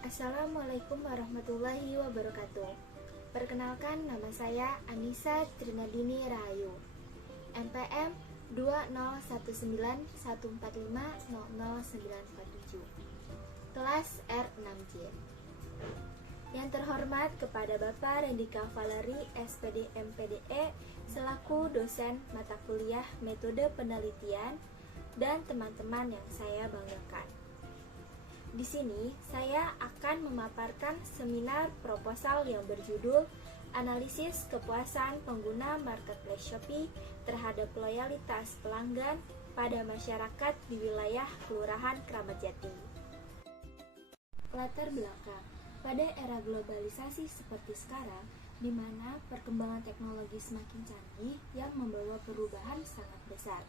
Assalamualaikum warahmatullahi wabarakatuh. Perkenalkan, nama saya Anissa Trinadini Rahayu, NPM 2019145000947, kelas R6J. Yang terhormat kepada Bapak Rendika Valeri, SPD MPDE, selaku dosen mata kuliah metode penelitian, dan teman-teman yang saya banggakan. Di sini saya akan memaparkan seminar proposal yang berjudul Analisis Kepuasan Pengguna Marketplace Shopee terhadap Loyalitas Pelanggan pada Masyarakat di Wilayah Kelurahan Kramat Jati. Latar belakang: pada era globalisasi seperti sekarang, di mana perkembangan teknologi semakin canggih yang membawa perubahan sangat besar,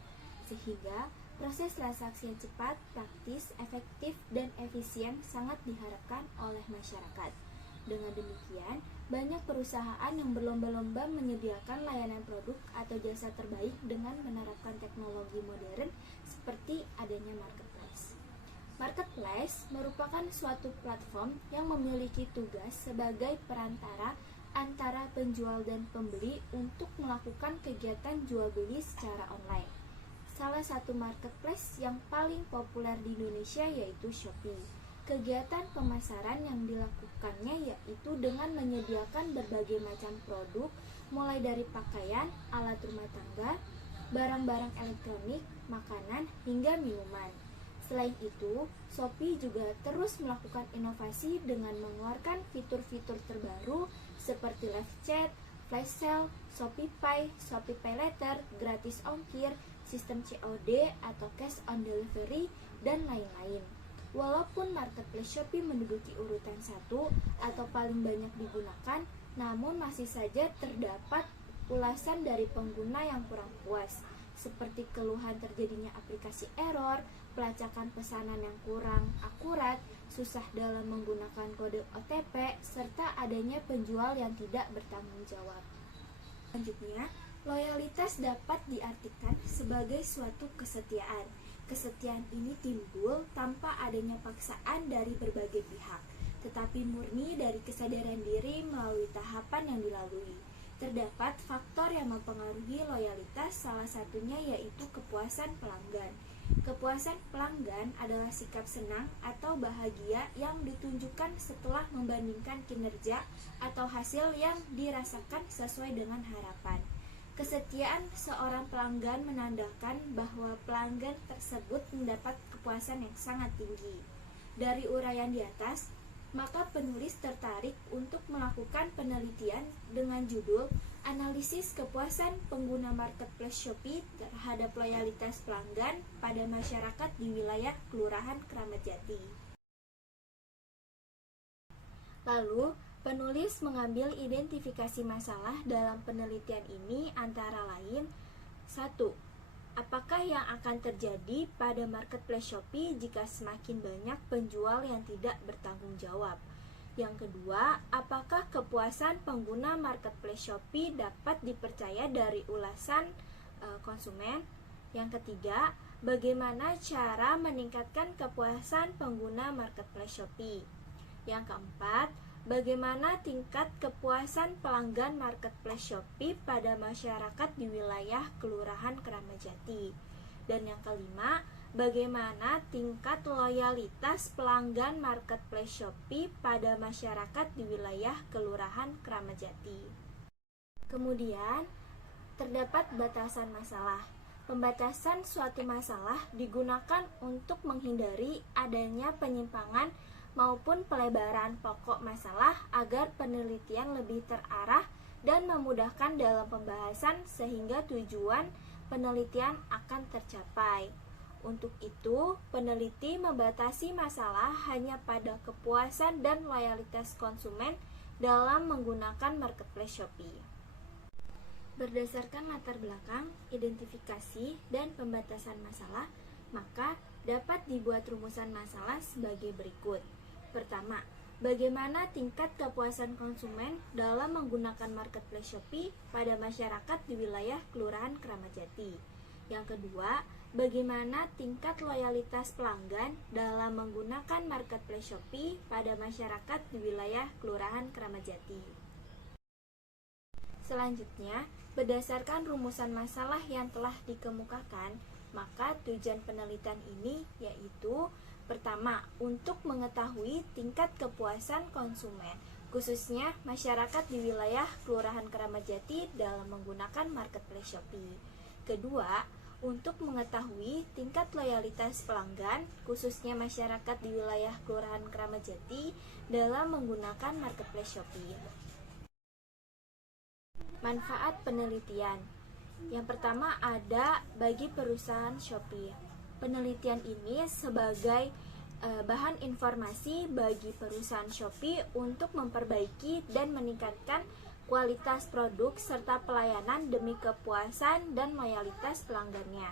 sehingga proses transaksi yang cepat, praktis, efektif, dan efisien sangat diharapkan oleh masyarakat. Dengan demikian, banyak perusahaan yang berlomba-lomba menyediakan layanan produk atau jasa terbaik dengan menerapkan teknologi modern seperti adanya marketplace. Marketplace merupakan suatu platform yang memiliki tugas sebagai perantara antara penjual dan pembeli untuk melakukan kegiatan jual-beli secara online. Salah satu marketplace yang paling populer di Indonesia yaitu Shopee. Kegiatan pemasaran yang dilakukannya yaitu dengan menyediakan berbagai macam produk, mulai dari pakaian, alat rumah tangga, barang-barang elektronik, makanan, hingga minuman. Selain itu, Shopee juga terus melakukan inovasi dengan mengeluarkan fitur-fitur terbaru seperti live chat, flash sale, Shopee Pay Later, gratis ongkir, sistem COD atau cash on delivery, dan lain-lain. Walaupun marketplace Shopee menduduki urutan 1 atau paling banyak digunakan, namun masih saja terdapat ulasan dari pengguna yang kurang puas, seperti keluhan terjadinya aplikasi error, pelacakan pesanan yang kurang akurat, susah dalam menggunakan kode OTP, serta adanya penjual yang tidak bertanggung jawab. Selanjutnya, loyalitas dapat diartikan sebagai suatu kesetiaan. Kesetiaan ini timbul tanpa adanya paksaan dari berbagai pihak, tetapi murni dari kesadaran diri melalui tahapan yang dilalui. Terdapat faktor yang mempengaruhi loyalitas, salah satunya yaitu kepuasan pelanggan. Kepuasan pelanggan adalah sikap senang atau bahagia yang ditunjukkan setelah membandingkan kinerja atau hasil yang dirasakan sesuai dengan harapan. Kesetiaan seorang pelanggan menandakan bahwa pelanggan tersebut mendapat kepuasan yang sangat tinggi. Dari uraian di atas, maka penulis tertarik untuk melakukan penelitian dengan judul Analisis Kepuasan Pengguna Marketplace Shopee terhadap Loyalitas Pelanggan pada Masyarakat di Wilayah Kelurahan Kramat Jati. Lalu, penulis mengambil identifikasi masalah dalam penelitian ini antara lain: 1. Apakah yang akan terjadi pada marketplace Shopee jika semakin banyak penjual yang tidak bertanggung jawab? Yang kedua, apakah kepuasan pengguna marketplace Shopee dapat dipercaya dari ulasan konsumen? Yang ketiga, bagaimana cara meningkatkan kepuasan pengguna marketplace Shopee? Yang keempat, bagaimana tingkat kepuasan pelanggan marketplace Shopee pada masyarakat di wilayah Kelurahan Kramat Jati? Dan yang kelima, bagaimana tingkat loyalitas pelanggan marketplace Shopee pada masyarakat di wilayah Kelurahan Kramat Jati? Kemudian, terdapat batasan masalah. Pembatasan suatu masalah digunakan untuk menghindari adanya penyimpangan maupun pelebaran pokok masalah agar penelitian lebih terarah dan memudahkan dalam pembahasan sehingga tujuan penelitian akan tercapai. Untuk itu, peneliti membatasi masalah hanya pada kepuasan dan loyalitas konsumen dalam menggunakan marketplace Shopee. Berdasarkan latar belakang, identifikasi, dan pembatasan masalah, maka dapat dibuat rumusan masalah sebagai berikut. Pertama, bagaimana tingkat kepuasan konsumen dalam menggunakan marketplace Shopee pada masyarakat di wilayah Kelurahan Kramat Jati? Yang kedua, bagaimana tingkat loyalitas pelanggan dalam menggunakan marketplace Shopee pada masyarakat di wilayah Kelurahan Kramat Jati. Selanjutnya, berdasarkan rumusan masalah yang telah dikemukakan, maka tujuan penelitian ini yaitu pertama, untuk mengetahui tingkat kepuasan konsumen, khususnya masyarakat di wilayah Kelurahan Kramat Jati dalam menggunakan marketplace Shopee. Kedua, untuk mengetahui tingkat loyalitas pelanggan, khususnya masyarakat di wilayah Kelurahan Kramat Jati dalam menggunakan marketplace Shopee. Manfaat penelitian. Yang pertama ada bagi perusahaan Shopee. Penelitian ini sebagai bahan informasi bagi perusahaan Shopee untuk memperbaiki dan meningkatkan kualitas produk serta pelayanan demi kepuasan dan loyalitas pelanggannya.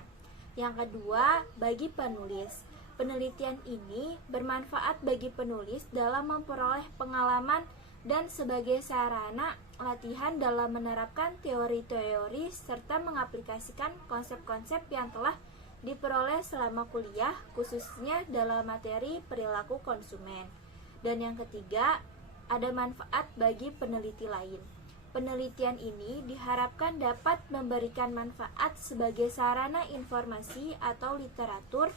Yang kedua, bagi penulis. Penelitian ini bermanfaat bagi penulis dalam memperoleh pengalaman dan sebagai sarana latihan dalam menerapkan teori-teori serta mengaplikasikan konsep-konsep yang telah diperoleh selama kuliah, khususnya dalam materi perilaku konsumen. Dan yang ketiga, ada manfaat bagi peneliti lain. Penelitian ini diharapkan dapat memberikan manfaat sebagai sarana informasi atau literatur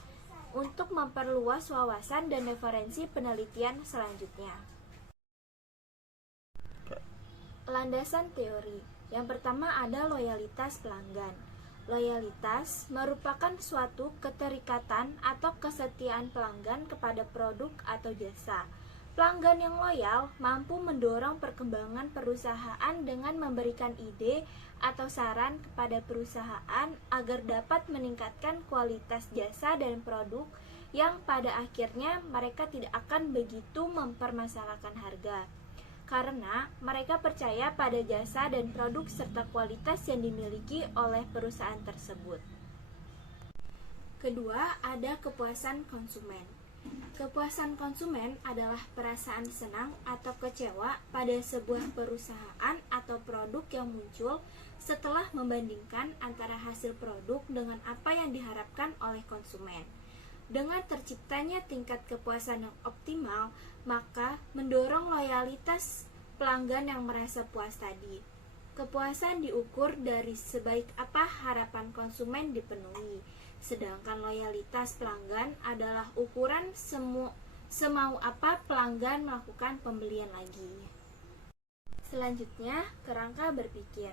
untuk memperluas wawasan dan referensi penelitian selanjutnya. Landasan teori. Yang pertama ada loyalitas pelanggan. Loyalitas merupakan suatu keterikatan atau kesetiaan pelanggan kepada produk atau jasa. Pelanggan yang loyal mampu mendorong perkembangan perusahaan dengan memberikan ide atau saran kepada perusahaan agar dapat meningkatkan kualitas jasa dan produk yang pada akhirnya mereka tidak akan begitu mempermasalahkan harga. Karena mereka percaya pada jasa dan produk serta kualitas yang dimiliki oleh perusahaan tersebut. Kedua, ada kepuasan konsumen. Kepuasan konsumen adalah perasaan senang atau kecewa pada sebuah perusahaan atau produk yang muncul setelah membandingkan antara hasil produk dengan apa yang diharapkan oleh konsumen. Dengan terciptanya tingkat kepuasan yang optimal, maka mendorong loyalitas pelanggan yang merasa puas tadi. Kepuasan diukur dari sebaik apa harapan konsumen dipenuhi, sedangkan loyalitas pelanggan adalah ukuran semau apa pelanggan melakukan pembelian lagi. Selanjutnya, kerangka berpikir.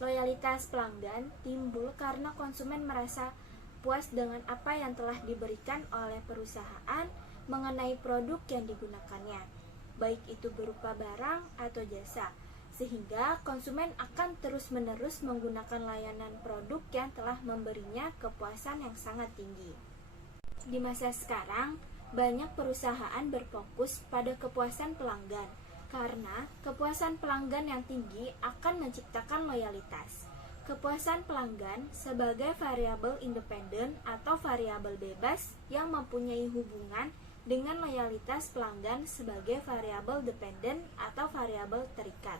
Loyalitas pelanggan timbul karena konsumen merasa puas dengan apa yang telah diberikan oleh perusahaan mengenai produk yang digunakannya, baik itu berupa barang atau jasa, sehingga konsumen akan terus-menerus menggunakan layanan produk yang telah memberinya kepuasan yang sangat tinggi. Di masa sekarang, banyak perusahaan berfokus pada kepuasan pelanggan, karena kepuasan pelanggan yang tinggi akan menciptakan loyalitas. Kepuasan pelanggan sebagai variabel independen atau variabel bebas yang mempunyai hubungan dengan loyalitas pelanggan sebagai variabel dependen atau variabel terikat.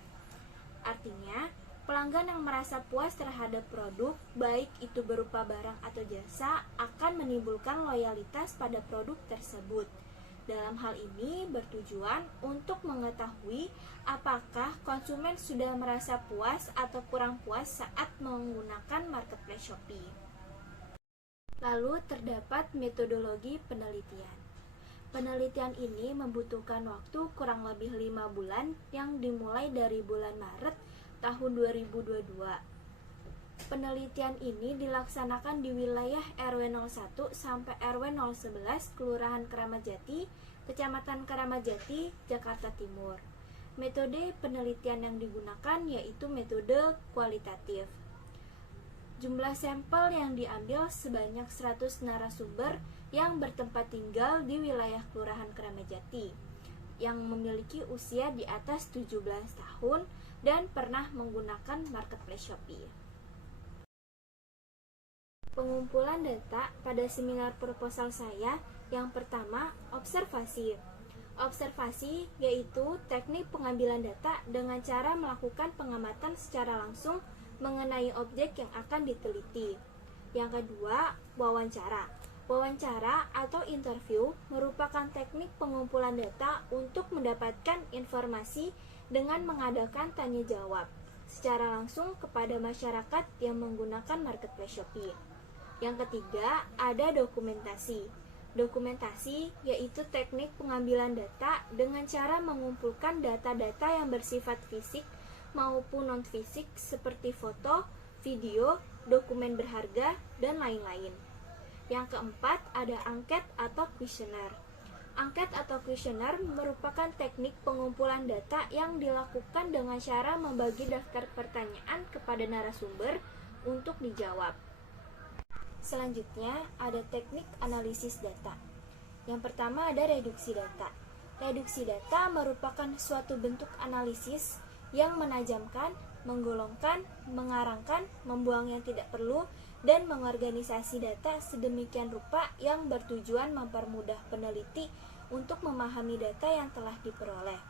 Artinya, pelanggan yang merasa puas terhadap produk, baik itu berupa barang atau jasa, akan menimbulkan loyalitas pada produk tersebut. Dalam hal ini bertujuan untuk mengetahui apakah konsumen sudah merasa puas atau kurang puas saat menggunakan marketplace Shopee. Lalu terdapat metodologi penelitian. Penelitian ini membutuhkan waktu kurang lebih 5 bulan yang dimulai dari bulan Maret tahun 2022. Penelitian ini dilaksanakan di wilayah RW 01 sampai RW 011 Kelurahan Kramat Jati, Kecamatan Kramat Jati, Jakarta Timur. Metode penelitian yang digunakan yaitu metode kualitatif. Jumlah sampel yang diambil sebanyak 100 narasumber yang bertempat tinggal di wilayah Kelurahan Kramat Jati, yang memiliki usia di atas 17 tahun dan pernah menggunakan marketplace Shopee. Pengumpulan data pada seminar proposal saya yang pertama, observasi. Observasi yaitu teknik pengambilan data dengan cara melakukan pengamatan secara langsung mengenai objek yang akan diteliti. Yang kedua, wawancara. Wawancara atau interview merupakan teknik pengumpulan data untuk mendapatkan informasi dengan mengadakan tanya jawab secara langsung kepada masyarakat yang menggunakan marketplace Shopee. Yang ketiga, ada dokumentasi. Dokumentasi yaitu teknik pengambilan data dengan cara mengumpulkan data-data yang bersifat fisik maupun non-fisik seperti foto, video, dokumen berharga, dan lain-lain. Yang keempat, ada angket atau kuesioner. Angket atau kuesioner merupakan teknik pengumpulan data yang dilakukan dengan cara membagi daftar pertanyaan kepada narasumber untuk dijawab. Selanjutnya, ada teknik analisis data. Yang pertama ada reduksi data. Reduksi data merupakan suatu bentuk analisis yang menajamkan, menggolongkan, mengarangkan, membuang yang tidak perlu, dan mengorganisasi data sedemikian rupa yang bertujuan mempermudah peneliti untuk memahami data yang telah diperoleh.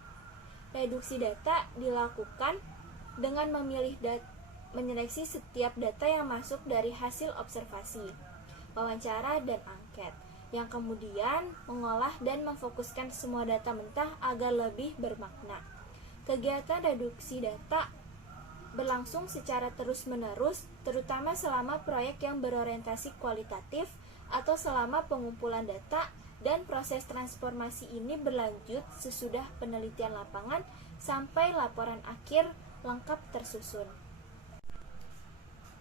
Reduksi data dilakukan dengan menyeleksi setiap data yang masuk dari hasil observasi, wawancara, dan angket, yang kemudian mengolah dan memfokuskan semua data mentah agar lebih bermakna. Kegiatan reduksi data berlangsung secara terus-menerus, terutama selama proyek yang berorientasi kualitatif atau selama pengumpulan data, dan proses transformasi ini berlanjut sesudah penelitian lapangan sampai laporan akhir lengkap tersusun.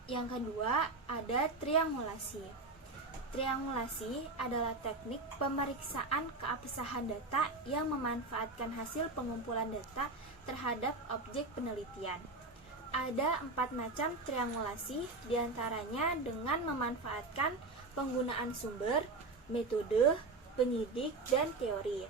Yang kedua, ada triangulasi. Triangulasi adalah teknik pemeriksaan keabsahan data yang memanfaatkan hasil pengumpulan data terhadap objek penelitian. Ada 4 macam triangulasi, diantaranya dengan memanfaatkan penggunaan sumber, metode, penyidik, dan teori.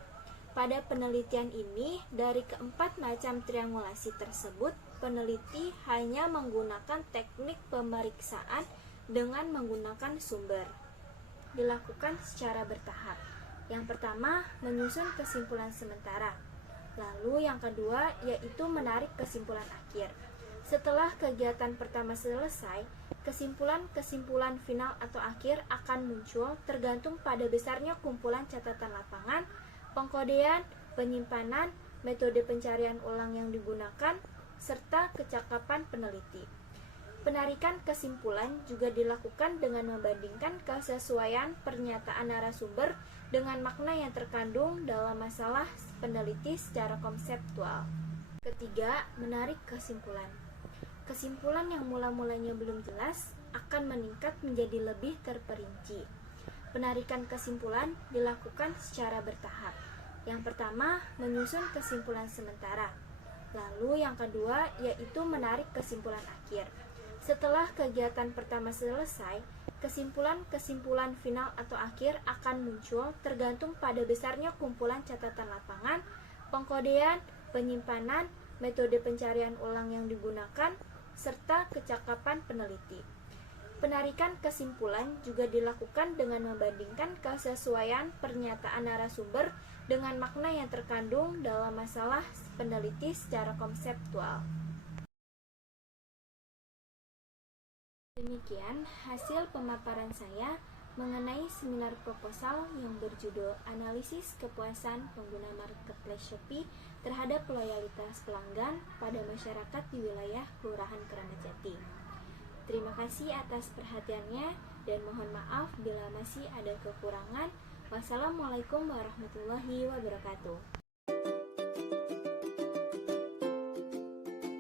Pada penelitian ini, dari keempat macam triangulasi tersebut, peneliti hanya menggunakan teknik pemeriksaan dengan menggunakan sumber. Dilakukan secara bertahap. Yang pertama, menyusun kesimpulan sementara. Lalu yang kedua, yaitu menarik kesimpulan akhir. Setelah kegiatan pertama selesai, kesimpulan-kesimpulan final atau akhir akan muncul tergantung pada besarnya kumpulan catatan lapangan, pengkodean, penyimpanan, metode pencarian ulang yang digunakan, serta kecakapan peneliti. Penarikan kesimpulan juga dilakukan dengan membandingkan kesesuaian pernyataan narasumber dengan makna yang terkandung dalam masalah peneliti secara konseptual. Ketiga, menarik kesimpulan. Kesimpulan yang mula-mulanya belum jelas akan meningkat menjadi lebih terperinci. Penarikan kesimpulan dilakukan secara bertahap. Yang pertama, menyusun kesimpulan sementara. Lalu yang kedua, yaitu menarik kesimpulan akhir. Setelah kegiatan pertama selesai, kesimpulan-kesimpulan final atau akhir akan muncul tergantung pada besarnya kumpulan catatan lapangan, pengkodean, penyimpanan, metode pencarian ulang yang digunakan, serta kecakapan peneliti. Penarikan kesimpulan juga dilakukan dengan membandingkan kesesuaian pernyataan narasumber dengan makna yang terkandung dalam masalah peneliti secara konseptual. Demikian hasil pemaparan saya mengenai seminar proposal yang berjudul Analisis Kepuasan Pengguna Marketplace Shopee terhadap Loyalitas Pelanggan pada Masyarakat di Wilayah Kelurahan Keramat-Jati. Terima kasih atas perhatiannya dan mohon maaf bila masih ada kekurangan. Wassalamualaikum warahmatullahi wabarakatuh.